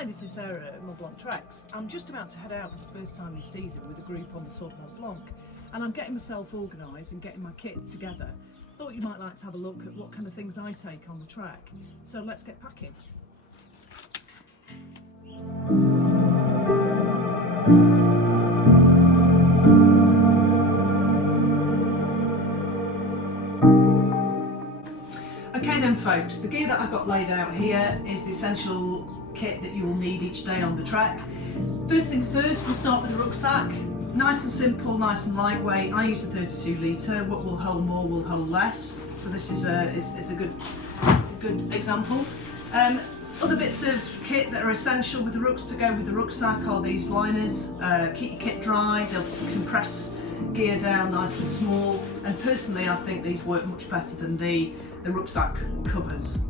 Hi, this is Sarah at Mont Blanc Treks. I'm just about to head out for the first time this season with a group on the Tour Mont Blanc, and I'm getting myself organised and getting my kit together. Thought you might like to have a look at what kind of things I take on the track. So let's get packing. Okay then folks, the gear that I've got laid out here is the essential kit that you will need each day on the trek. First things first, we'll start with the rucksack. Nice and simple, nice and lightweight. I use a 32 litre, what will hold more will hold less. So this is a good example. Other bits of kit that are essential with the rucks to go with the rucksack are these liners. Keep your kit dry, they'll compress gear down nice and small, and personally I think these work much better than the rucksack covers.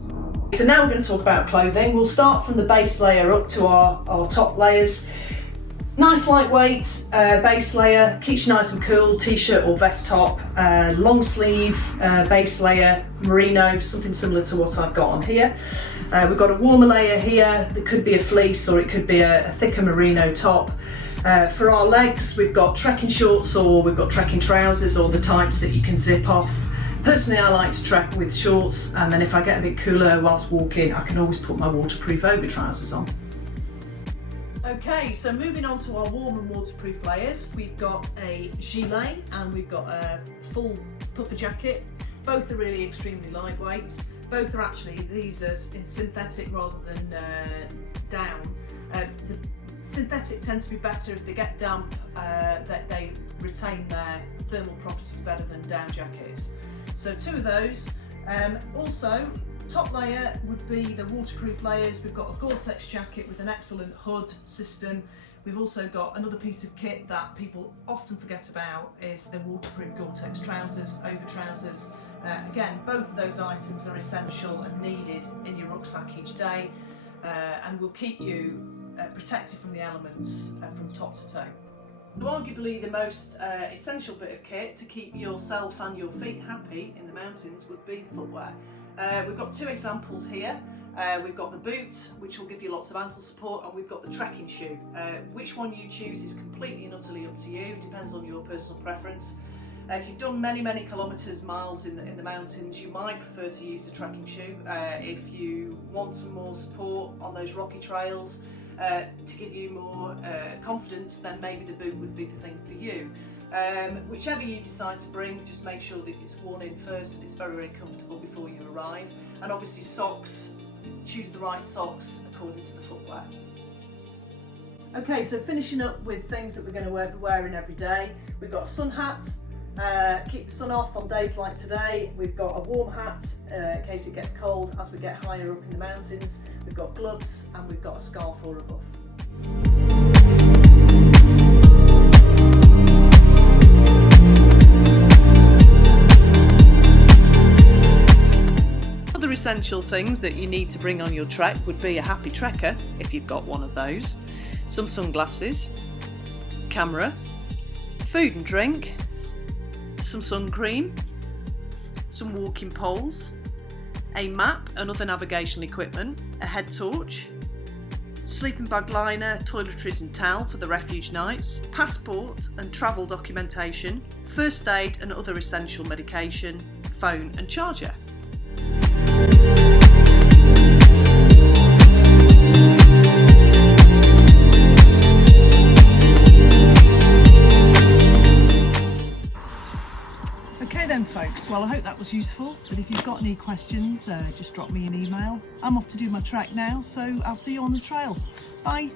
So now we're going to talk about clothing. We'll start from the base layer up to our top layers. Nice lightweight base layer, keeps you nice and cool, t-shirt or vest top, long sleeve base layer, merino, something similar to what I've got on here. We've got a warmer layer here that could be a fleece or it could be a thicker merino top. For our legs, we've got trekking shorts or we've got trekking trousers or the types that you can zip off. Personally, I like to trek with shorts, and then if I get a bit cooler whilst walking, I can always put my waterproof over trousers on. Okay, so moving on to our warm and waterproof layers, we've got a gilet and we've got a full puffer jacket. Both are really extremely lightweight. Both are actually, these are in synthetic rather than down. The synthetic tend to be better if they get damp, that they retain their thermal properties better than down jackets. So two of those. Also, top layer would be the waterproof layers. We've got a Gore-Tex jacket with an excellent hood system. We've also got another piece of kit that people often forget about is the waterproof Gore-Tex trousers, over trousers. Again, both of those items are essential and needed in your rucksack each day, and will keep you protected from the elements from top to toe. Arguably the most essential bit of kit to keep yourself and your feet happy in the mountains would be the footwear. We've got two examples here. We've got the boot, which will give you lots of ankle support, and we've got the trekking shoe. Which one you choose is completely and utterly up to you, depends on your personal preference. If you've done many kilometres, miles in the mountains, you might prefer to use the trekking shoe. If you want some more support on those rocky trails, to give you more confidence, then maybe the boot would be the thing for you. Whichever you decide to bring, just make sure that it's worn in first and it's very comfortable before you arrive. And obviously socks, choose the right socks according to the footwear. Okay, so finishing up with things that we're going to be wearing every day. We've got a sun hat, keep the sun off on days like today. We've got a warm hat in case it gets cold as we get higher up in the mountains. We've got gloves and we've got a scarf or a buff. Other essential things that you need to bring on your trek would be a happy trekker, if you've got one of those, some sunglasses, camera, food and drink, some sun cream, some walking poles, a map and other navigational equipment, a head torch, sleeping bag liner, toiletries and towel for the refuge nights, passport and travel documentation, first aid and other essential medication, phone and charger. Okay then folks, well I hope that was useful, but if you've got any questions just drop me an email. I'm off to do my trek now, so I'll see you on the trail. Bye!